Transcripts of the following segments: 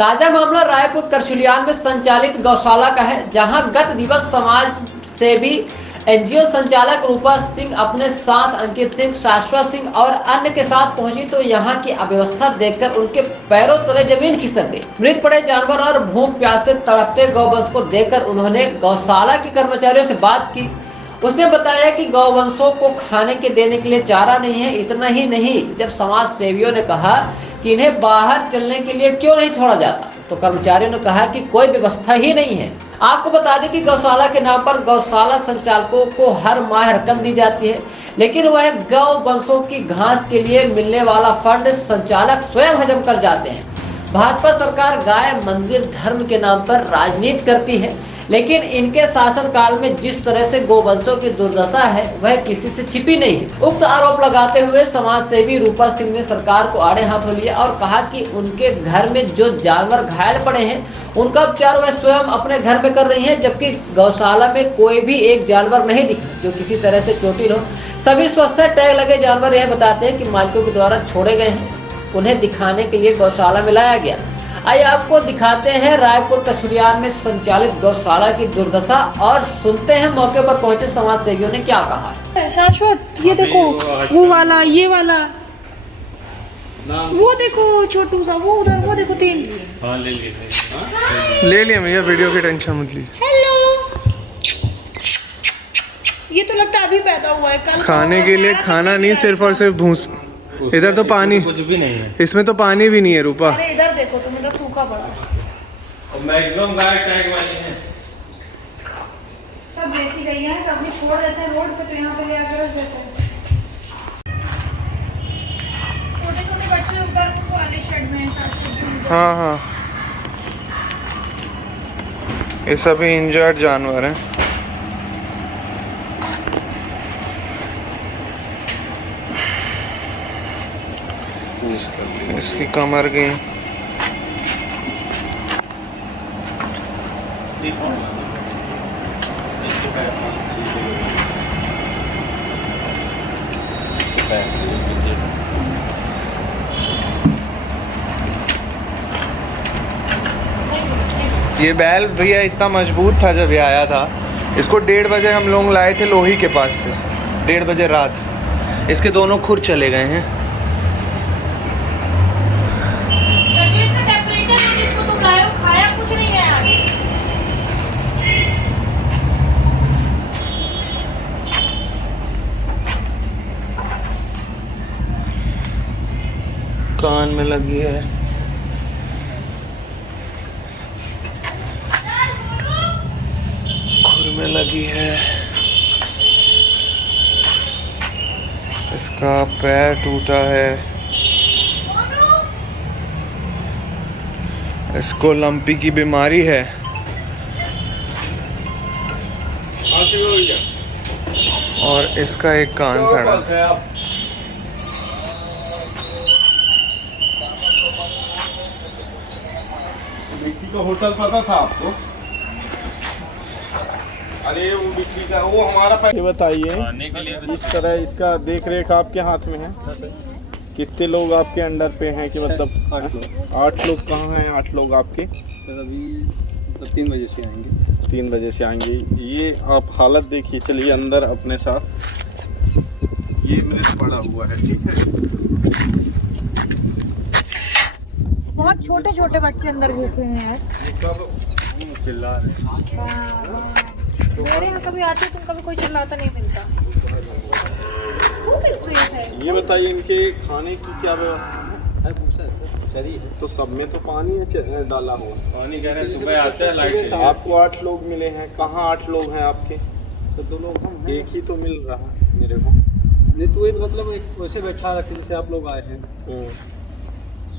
ताजा मामला रायपुर करछुलियान में संचालित गौशाला का है, जहां गत दिवस समाज सेवी एनजीओ संचालक रूपा सिंह अपने साथ अंकित सिंह, शाश्वत सिंह और अन्य के साथ पहुंची तो यहां की अव्यवस्था देखकर उनके पैरों तले जमीन खिसक गई। मृत पड़े जानवर और भूख प्यास से तड़पते गौवंश को देखकर उन्होंने गौशाला के कर्मचारियों से बात की। उसने बताया कि गौवंशों को खाने के देने के लिए चारा नहीं है। इतना ही नहीं, जब समाज सेवियों ने कहा कि इन्हें बाहर चलने के लिए क्यों नहीं छोड़ा जाता, तो कर्मचारियों ने कहा कि कोई व्यवस्था ही नहीं है। आपको बता दें कि गौशाला के नाम पर गौशाला संचालकों को हर माह रकम दी जाती है, लेकिन वह गौ वंशों की घास के लिए मिलने वाला फंड संचालक स्वयं हजम कर जाते हैं। भाजपा सरकार गाय मंदिर धर्म के नाम पर राजनीति करती है, लेकिन इनके शासनकाल में जिस तरह से गोवंशों की दुर्दशा है वह किसी से छिपी नहीं है। उक्त आरोप लगाते हुए समाज सेवी रूपा सिंह ने सरकार को आड़े हाथों लिया और कहा कि उनके घर में जो जानवर घायल पड़े हैं उनका उपचार वह स्वयं अपने घर में कर रही है, जबकि गौशाला में कोई भी एक जानवर नहीं दिखा जो किसी तरह से चोटिल हो। सभी स्वस्थ टैग लगे जानवर यह बताते हैं कि मालिकों के द्वारा छोड़े गए हैं। उन्हें दिखाने के लिए गौशाला में लाया गया। आइए आपको दिखाते हैं रायपुर करछुलियान में संचालित गौशाला की दुर्दशा और सुनते हैं मौके पर पहुंचे समाज सेवियों ने क्या कहा। शाश्वत, ये देखो वो वाला, ये वाला, वो देखो छोटू सा, वो उधर, वो देखो 3। हाँ ले लिया भैया, वीडियो की टेंशन मत लीजिए। हेलो, ये तो लगता है अभी पैदा हुआ है। कल खाने के लिए खाना नहीं, सिर्फ और सिर्फ भूस। इधर तो पानी कुछ भी नहीं है, इसमें तो पानी भी नहीं है रूपा। अरे इधर देखो तुम, इधर सूखा पड़ा। और मैक्सिमम गाय टैग वाली है। सब बेची गई हैं, सब भी छोड़ देते हैं रोड पे, तो यहाँ पे ले आकर रख देते हैं। छोटे छोटे बच्चे ऊपर वाले शेड में हैं, शाश्वत। हाँ हाँ, ये सभी इंजर्ड जानवर हैं। इसकी कमर गई। ये बैल भैया इतना मजबूत था जब ये आया था। इसको 1:30 बजे हम लोग लाए थे लोही के पास से, 1:30 बजे रात। इसके दोनों खुर चले गए हैं। कान में लगी है, खुर में लगी है, इसका पैर टूटा है, इसको लंपी की बीमारी है और इसका एक कान सड़ा। का होटल पता था आपको? अरे वो बिजली का वो हमारा पैसे बताइए। इस तरह इसका देख रेख आपके हाथ में है। कितने लोग आपके अंडर पे हैं कि मतलब 8 लोग कहाँ हैं? 8 लोग आपके सर अभी मतलब 3 बजे से आएंगे। 3 बजे से आएंगे। ये आप हालत देखिए, चलिए अंदर अपने साथ। ये मृत पड़ा हुआ है, ठीक है। बहुत छोटे छोटे बच्चे अंदर भूखे हैं यार। चिल्ला मेरे यहाँ कभी आते तुम कभी कोई चिल्लाता नहीं मिलता। ये बताइए इनके खाने की क्या व्यवस्था है? तो सब में तो पानी है डाला हुआ। पानी कह रहे सुबह आते हैं लाइट से। आपको 8 लोग मिले हैं, कहाँ 8 लोग हैं आपके? सर 2 लोग हम हैं। एक ही तो मिल रहा है मेरे को। नहीं तो ये मतलब एक वैसे बैठा रखे जैसे आप लोग आए हैं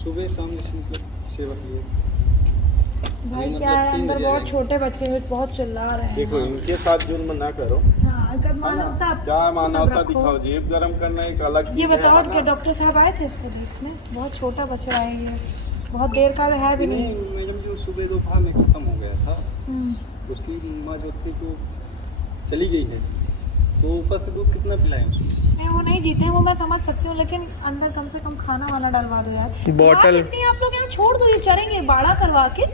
सुबह शाम, जैसे मतलब सेवा के लिए। भाई मतलब क्या है, 3 अंदर बजे बहुत आएंगे। छोटे बच्चे हैं, बहुत चिल्ला रहे हैं। देखो इनके साथ जुल्म ना करो। हाँ, अगर मानवता क्या मानवता सब रखो। दिखाओ? जेब गरम करना एक अलग ये चीज़ है, बताओ है कि ना? डॉक्टर साहब आए थे इसको देखने? बहुत छोटा बच्चा है ये, बहुत देर का है भी नहीं। मैडम जो सुबह दोपहर में खत्म हो गया था, हम्म। उसकी माँ जो थी तो चली गई है। तो ऊपर से दूध कितना पिलाएं उसको? नहीं वो नहीं जीते हैं, वो मैं समझ सकती हूँ, लेकिन अंदर कम से कम खाना वाना डलवा दो यार। बॉटल- घास इतनी आप लोग यहाँ छोड़ दो, ये चरेंगे बाड़ा करवा के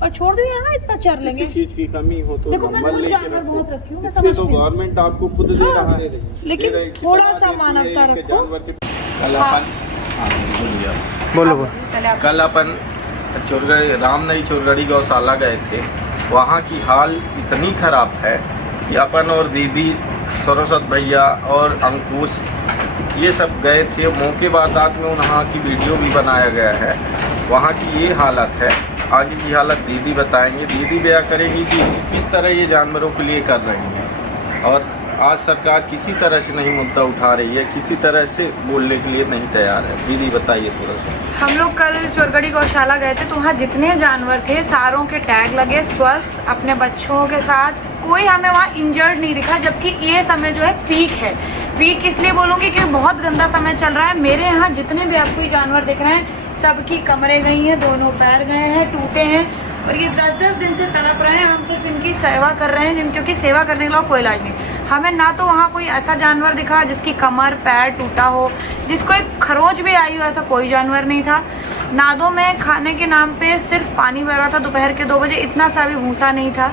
और छोड़ दो, यहाँ इतना चर लेंगे। किसी चीज की कमी हो तो देखो मैं नंबर खुद लेके जानवर रखो। बहुत रखी हूँ, मैं इसके समझती तो हूँ, गवर्नमेंट आपको खुद दे रहा है। लेकिन दे रही है, थोड़ा कितना सा देती मानवता है कि रखो। जानवर के कल अपन बोलो पहले आप कल अपन चोरगढ़ी रामनई चोरगढ़ी गौशाला गए थे। वहाँ की हाल इतनी खराब है कि अपन और दीदी सरस्वत भैया और अंकुश ये सब गए थे। मौके बात में वहाँ की वीडियो भी बनाया गया है। वहाँ की ये हालत है, आगे की हालत दीदी बताएंगे। दीदी बयां करेंगी कि किस तरह ये जानवरों के लिए कर रही हैं। और आज सरकार किसी तरह से नहीं मुद्दा उठा रही है, किसी तरह से बोलने के लिए नहीं तैयार है। दीदी बताइए थोड़ा सा। हम लोग कल चोरगढ़ी गौशाला गए थे, तो वहाँ जितने जानवर थे सारों के टैग लगे, स्वस्थ अपने बच्चों के साथ, कोई हमें वहाँ इंजर्ड नहीं दिखा। जबकि ये समय जो है पीक है। पीक इसलिए बोलूँगी कि बहुत गंदा समय चल रहा है। मेरे यहाँ जितने भी आपको ये जानवर दिख रहे हैं सबकी कमरें गई हैं, दोनों पैर गए हैं, टूटे हैं, और ये 10-10 दिन से तड़प रहे हैं। हम सिर्फ इनकी सेवा कर रहे हैं, क्योंकि सेवा करने के अलावा कोई इलाज नहीं। हमें ना तो वहाँ कोई ऐसा जानवर दिखा जिसकी कमर पैर टूटा हो, जिसको एक खरोच भी आई हो, ऐसा कोई जानवर नहीं था। नादों में खाने के नाम पे सिर्फ पानी बह रहा था दोपहर के 2 बजे, इतना सा भी भूसा नहीं था।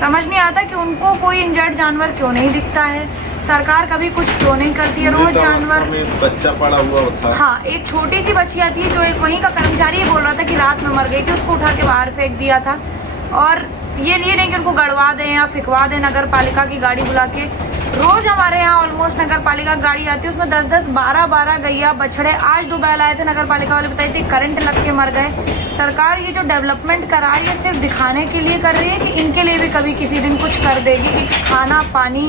समझ नहीं आता कि उनको कोई इंजर्ड जानवर क्यों नहीं दिखता है, सरकार कभी कुछ क्यों नहीं करती है। रोज जानवर में बच्चा पड़ा हुआ था। हाँ, एक छोटी सी बच्चिया थी जो एक वहीं का कर्मचारी बोल रहा था कि रात में मर गई थी, उसको उठा के बाहर फेंक दिया था। और ये नहीं कि उनको गड़वा दें या फिकवा दें नगर पालिका की गाड़ी बुला के। रोज हमारे यहाँ ऑलमोस्ट नगर पालिका की गाड़ी आती है, उसमें 10-10 12-12 गैया बछड़े। आज 2 बैल आए थे, नगर पालिका वाले बताई थी करंट लग के मर गए। सरकार ये जो डेवलपमेंट करा रही है सिर्फ दिखाने के लिए कर रही है कि इनके लिए भी कभी किसी दिन कुछ कर देगी, कि खाना पानी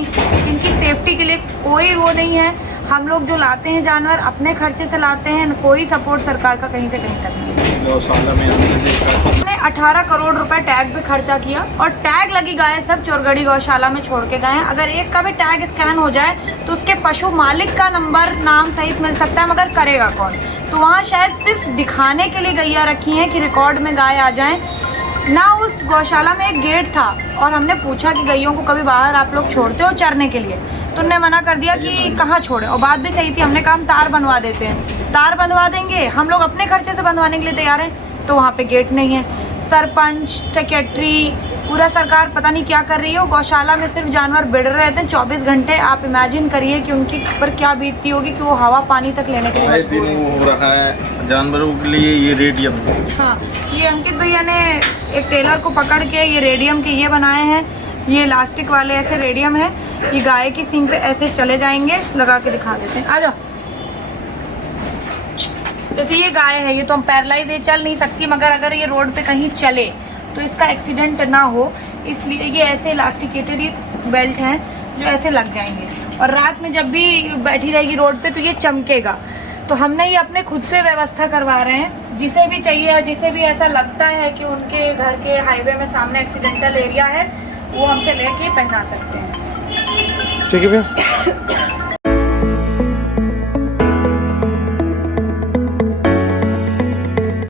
इनकी सेफ्टी के लिए कोई वो नहीं है। हम लोग जो लाते हैं जानवर अपने खर्चे से लाते हैं, कोई सपोर्ट सरकार का कहीं से कहीं तक नहीं है। गौशाला में हमने देखा हमने 18 करोड़ रुपए टैग पे खर्चा किया, और टैग लगी गाय सब चोरगढ़ी गौशाला में छोड़ के गए हैं। अगर एक का भी टैग स्कैन हो जाए तो उसके पशु मालिक का नंबर नाम सहित मिल सकता है, मगर करेगा कौन? तो वहाँ शायद सिर्फ दिखाने के लिए गैया रखी हैं कि रिकॉर्ड में गाय आ जाएं। ना उस गौशाला में एक गेट था, और हमने पूछा कि गैयों को कभी बाहर आप लोग छोड़ते हो चरने के लिए, तो उन्होंने मना कर दिया कि कहाँ छोड़े। और बात भी सही थी, हमने कहा हम तार बनवा देते हैं, तार बनवा देंगे, हम लोग अपने खर्चे से बनवाने के लिए तैयार हैं, तो वहाँ पे गेट नहीं है। सरपंच सेक्रेटरी पूरा सरकार पता नहीं क्या कर रही है। वो गौशाला में सिर्फ जानवर बिड़ रहे थे 24 घंटे। आप इमेजिन करिए कि उनकी पर क्या बीतती होगी कि वो हवा पानी तक लेने के लिए आए मजबूर दिन है। वो हो रहा है जानवरों के लिए ये रेडियम। हाँ, ये अंकित भैया ने एक टेलर को पकड़ के ये रेडियम के ये बनाए हैं। ये इलास्टिक वाले ऐसे रेडियम है, ये गाय की सींग पे ऐसे चले जाएंगे, लगा के दिखा देते हैं। आ जाओ। जैसे ये गाय है, ये तो हम पैरालाइज, ये चल नहीं सकती, मगर अगर ये रोड पे कहीं चले तो इसका एक्सीडेंट ना हो, इसलिए ये ऐसे इलास्टिकेटेड ये बेल्ट हैं जो ऐसे लग जाएंगे, और रात में जब भी बैठी रहेगी रोड पे तो ये चमकेगा। तो हमने ये अपने खुद से व्यवस्था करवा रहे हैं। जिसे भी चाहिए और जिसे भी ऐसा लगता है कि उनके घर के हाईवे में सामने एक्सीडेंटल एरिया है, वो हमसे लेके पहना सकते हैं। ठीक है भैया।